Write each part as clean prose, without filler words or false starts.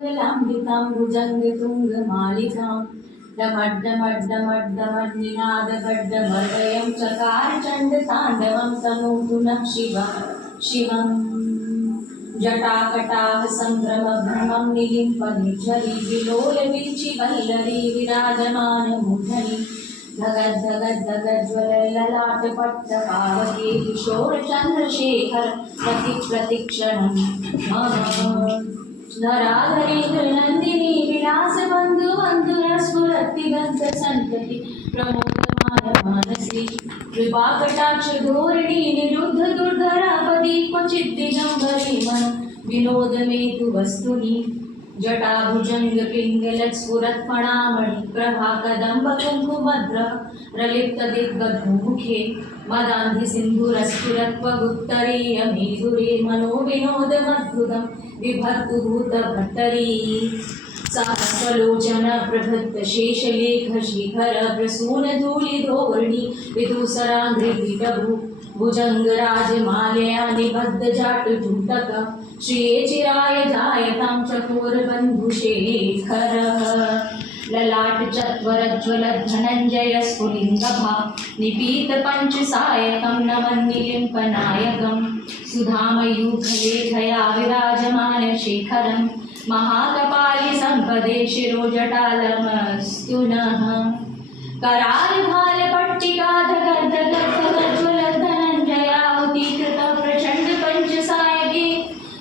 लाम्बितां भुजङ्गतुङ्गमालिकां डमड्डमड्डमड्डमड्निनादगड्डमर्दयं चकार चण्डताण्डवं तनोतु नः शिवम् जटाकटाः सम्भ्रमभ्रमं निलिम्पनिर्झरी विलोलवीचिवल्लरी विराजमानमूर्धनि धगद्धगद्धगज्ज्वलल्ललाटपट्टपावके किशोरचन्द्रशेखर प्रतिक्षणं मम नराधरेन्द्र नन्दिनी विलास बन्धु बन्धुर स्फुरत्तिगन्त सन्तति प्रमोदमान मानसी कृपाकटाक्ष धोरिणी निरुद्ध दुर्धरापदी क्वचित् दिगम्बरी मन विनोद मे तु वस्तुनि जटाभुजंग पिंगलत् स्फुरत्फणामणि प्रभा कदम्ब कुङ्कुमद्र प्रलिप्त दिग्बधूमुखे मदान्धि सिन्धुरस्फुरत्वगुप्तरीय मेधुरे मनो विनोदमद्भुतं विभक्तु भूतभट्टरी सहस्रलोचन प्रभृत शेषलेख शिखर प्रसून धूलिधोवर्णि विदूसराङ्घ्रिपीठभू भुजङ्गराजमालया निबद्ध जाटजूटक श्रिये चिराय जायतां चकोरबन्धुशेखरः ललाट चत्वरज्ज्वल धनञ्जय स्फुलिङ्गभा निपीत पञ्चसायकं नमन्निलिम्पनायकं सुधामयूखलेखया विराजमान शेखरं महाकपालि सम्पदे शिरोजटालमस्तु नः करालभाल पट्टिका धगद्धगद्धगज्ज्वल धनञ्जयावतीकृत प्रचण्ड पञ्चसायके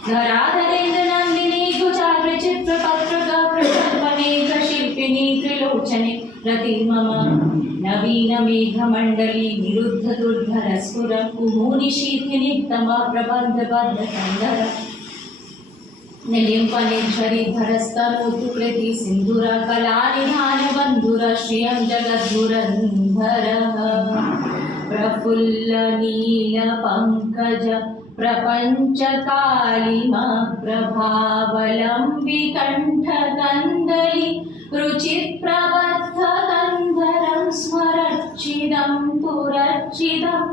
धराधरेन्द्र नन्दिनी कुचाग्रचित्रपत्रक प्रकल्पनेत्र शिल्पिनी त्रिलोचने रतिर्मम नवीन मेघमण्डली निरुद्ध दुर्धर स्फुर कुमूनिशीथिनित्तम प्रबन्धबद्धकन्धर निलिम्पनिर्झरिधरस्तनोतुकृति सिन्धुर कलानिधान बन्धुर श्रियं जगद्धुरन्धरः प्रफुल्ल नील पङ्कज प्रपञ्चकालिमप्रभावलम्बिकण्ठकन्दली रुचिप्रबद्धकन्धरं स्मरच्चिदं पुरच्चिदं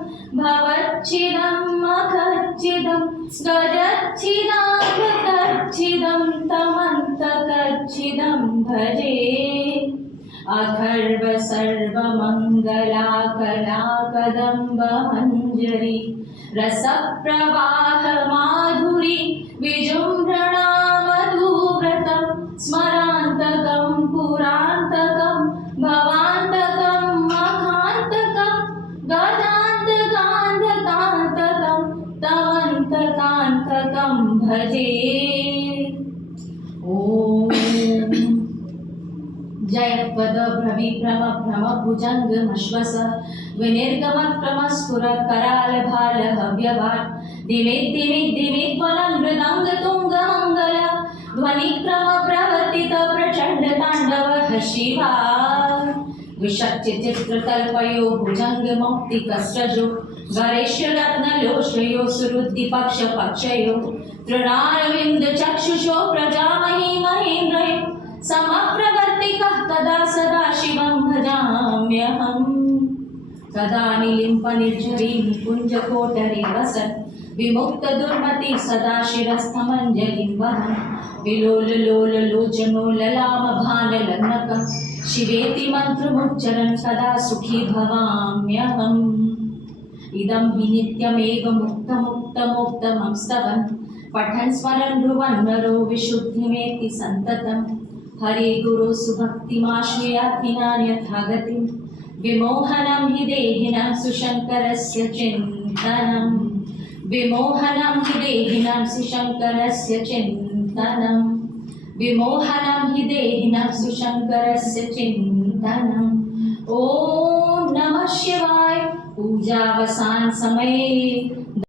भवच्चिदं मखच्चिदं गजच्चिदाङ्गकच्चिदं तमन्तकच्चिदं भजे अखर्व सर्वमङ्गला कला कदम्बमञ्जरी रसप्रवाह माधुरी विजृम्भणा मधुव्रतं स्मरान्तकं पुरान्तकं भवान्तकं मखान्तकं गजान्तकान्तकान्तकं तमन्तकान्तकं भजे। ॐ जयपद भ्रविभ्रम भ्रम भुजङ्गमश्वस विनिर्गमक्रमस्फुरत् करालभाल हव्यभाट् दिमिद्दिमिद्दिमिद्वनं मृदङ्गतुङ्गमङ्गल ध्वनिक्रम प्रवर्तित प्रचण्डताण्डवः शिवा विशक्तिचित्रकल्पयो भुजङ्गमौक्तिकस्रजो गणेशरत्नलोचयो सुरुद्धिपक्षपक्षयो तृणारविन्दचक्षुषो प्रजामहि महेन्द्रयो समप्रवर्तिकः कदा सदा शिवं भजाम्यहम् कदा निलिम्पनिर्झरी निकुञ्जकोटरे वसन् विमुक्तदुर्मति सदा शिरस्थमञ्जलिं वहन् विलोललोललोचनो ललामभानलग्नकं शिवेति मन्त्रमुच्चरन् सदा सुखी भवाम्यहम् इदं हि नित्यमेव मुक्तमुक्तमुक्तमं स्तवन् पठन् स्मरन् ब्रुवन् नरो विशुद्धिमेति सन्ततम् हरे गुरु सुभक्तिमाश्रयात् नान्यथा गतिं विमोहनं हि देहिनां सुशङ्करस्य चिन्तनं विमोहनं हि देहिनां सुशङ्करस्य चिन्तनं विमोहनं हि देहिनां सुशङ्करस्य चिन्तनम् ॐ नमः शिवाय। पूजावसान समये